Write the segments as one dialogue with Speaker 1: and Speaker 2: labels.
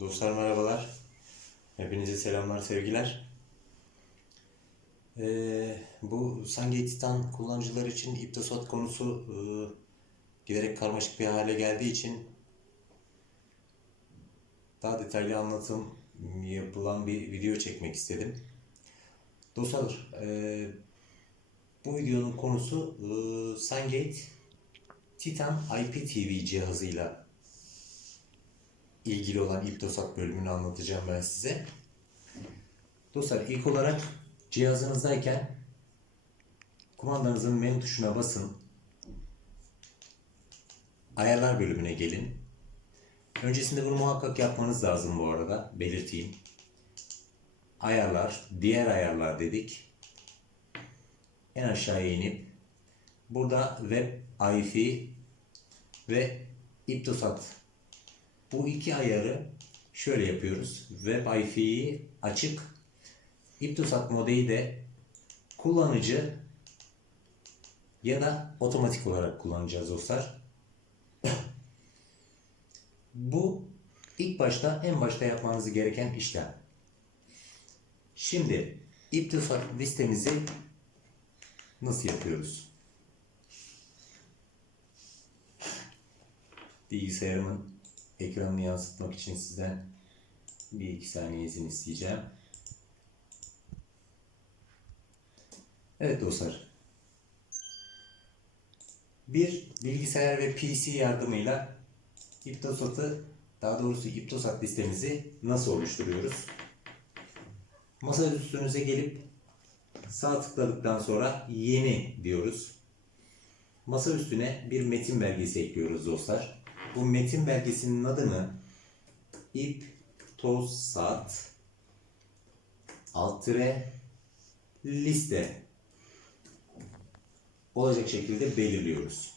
Speaker 1: Dostlar merhabalar. Hepinize selamlar, sevgiler. Ee, bu Sungate Titan kullanıcılar için iptosat konusu e, giderek karmaşık bir hale geldiği için daha detaylı anlatım yapılan bir video çekmek istedim. Dostlar, e, bu videonun konusu e, Sungate Titan IPTV cihazıyla ilgili olan İptosat bölümünü anlatacağım ben size. Dostlar ilk olarak cihazınızdayken kumandanızın menü tuşuna basın. Ayarlar bölümüne gelin. Öncesinde bunu muhakkak yapmanız lazım bu arada. Belirteyim. Ayarlar, diğer ayarlar dedik. En aşağıya inip burada web IFI ve İptosat bu iki ayarı şöyle yapıyoruz. Web IFI'yi açık, İptosat modeyi de kullanıcı ya da otomatik olarak kullanacağız dostlar. Bu ilk başta en başta yapmanız gereken işlem. Şimdi İptosat listemizi nasıl yapıyoruz? Bilgisayarımın ekranını yansıtmak için sizden bir iki saniye izin isteyeceğim. Evet dostlar. Bir bilgisayar ve PC yardımıyla İptosat'ı daha doğrusu İptosat listemizi nasıl oluşturuyoruz? Masa üstünüze gelip sağ tıkladıktan sonra yeni diyoruz. Masa üstüne bir metin belgesi ekliyoruz dostlar. Bu metin belgesinin adını İptosat alt tire liste olacak şekilde belirliyoruz.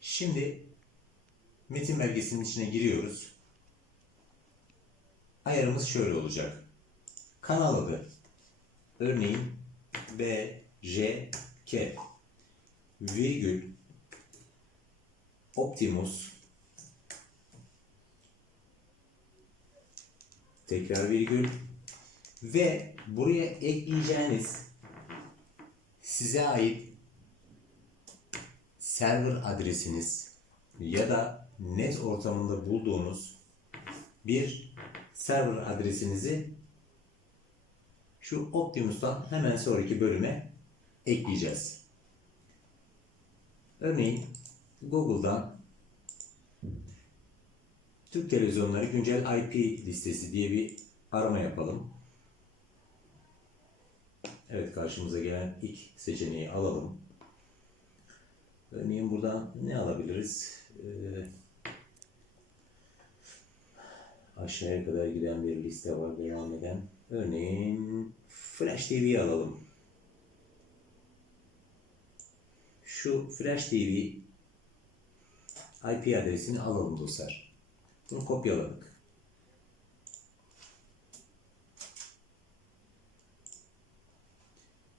Speaker 1: Şimdi metin belgesinin içine giriyoruz. Ayarımız şöyle olacak. Kanal adı. Örneğin B, J, K. Virgül. Optimus. Tekrar virgül. Ve buraya ekleyeceğiniz size ait server adresiniz ya da net ortamında bulduğunuz bir server adresinizi şu Optimus'tan hemen sonraki bölüme ekleyeceğiz. Örneğin Google'dan Türk televizyonları güncel IP listesi diye bir arama yapalım. Evet karşımıza gelen ilk seçeneği alalım. Örneğin buradan ne alabiliriz? Ee, aşağıya kadar giden bir liste var devam eden. Örneğin Flash TV'yi alalım. Şu Flash TV IP adresini alalım dostlar. Bunu kopyaladık.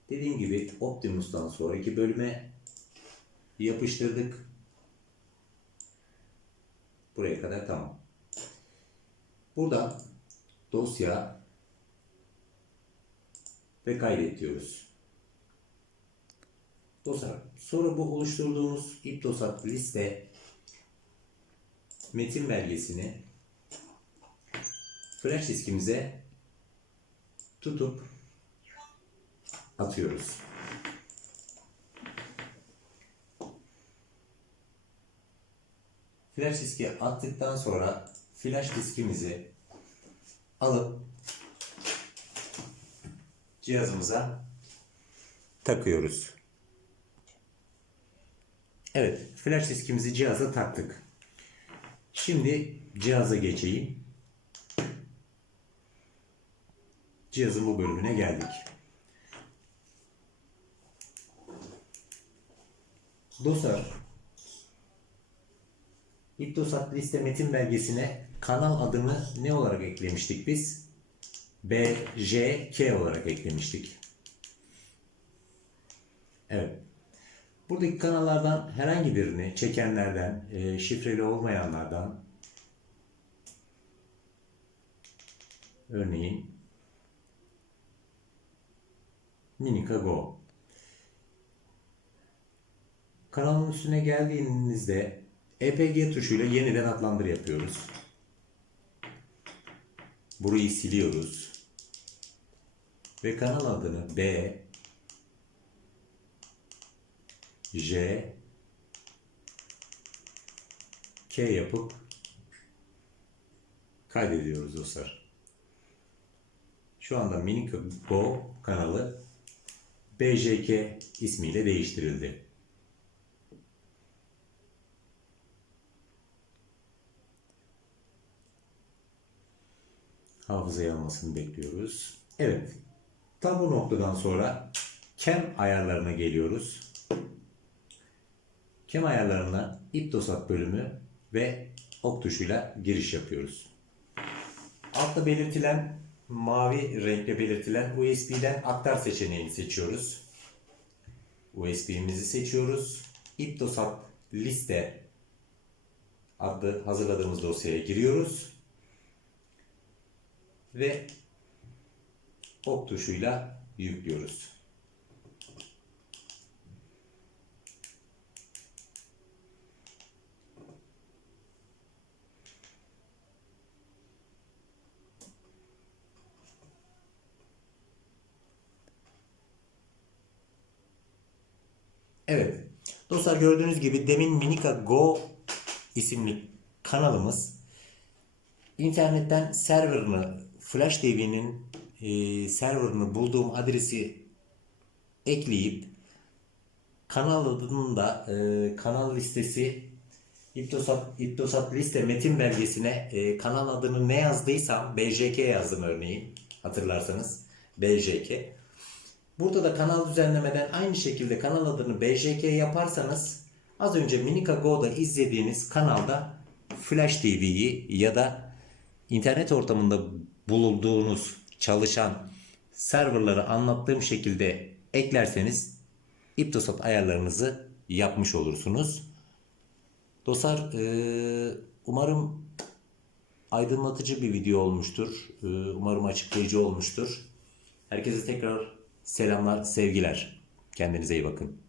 Speaker 1: Dediğim gibi Optimus'tan sonraki bölüme yapıştırdık. Buraya kadar tamam. Burada dosya ve kaydet diyoruz. Dostlar, sonra bu oluşturduğumuz İptosat liste metin belgesini flash diskimize tutup atıyoruz. Flash diske attıktan sonra flash diskimizi alıp cihazımıza takıyoruz. Evet, flash diskimizi cihaza taktık. Şimdi cihaza geçeyim. Cihazın bu bölümüne geldik. Dostlar, İptosat liste metin belgesine kanal adını ne olarak eklemiştik biz? B, J, K olarak eklemiştik. Evet. Buradaki kanallardan herhangi birini çekenlerden, e, şifreli olmayanlardan örneğin Minika Go. Kanalın üstüne geldiğinizde EPG tuşuyla yeniden adlandır yapıyoruz. Burayı siliyoruz. Ve kanal adını B J K yapıp kaydediyoruz dostlar. Şu anda Minika Go kanalı BJK ismiyle değiştirildi. Hafızaya almasını bekliyoruz. Evet. Tam bu noktadan sonra kem ayarlarına geliyoruz. Kem ayarlarına iptosat bölümü ve ok tuşuyla giriş yapıyoruz. Altta belirtilen mavi renkle belirtilen USB'den aktar seçeneğini seçiyoruz. USB'mizi seçiyoruz. iptosat liste adlı hazırladığımız dosyaya giriyoruz. Ve ok tuşuyla yüklüyoruz. Evet. Dostlar gördüğünüz gibi demin Minika Go isimli kanalımız internetten serverını Flash TV'nin e, serverını bulduğum adresi ekleyip kanal adının da e, kanal listesi İptosat, İptosat liste metin belgesine e, kanal adını ne yazdıysam BJK yazdım örneğin hatırlarsanız BJK. Burada da kanal düzenlemeden aynı şekilde kanal adını BJK yaparsanız az önce Minika Go'da izlediğiniz kanalda Flash TV'yi ya da internet ortamında bulunduğunuz çalışan serverları anlattığım şekilde eklerseniz İptosat ayarlarınızı yapmış olursunuz. Dostlar eee, umarım aydınlatıcı bir video olmuştur. Eee, Umarım açıklayıcı olmuştur. Herkese tekrar selamlar, sevgiler. Kendinize iyi bakın.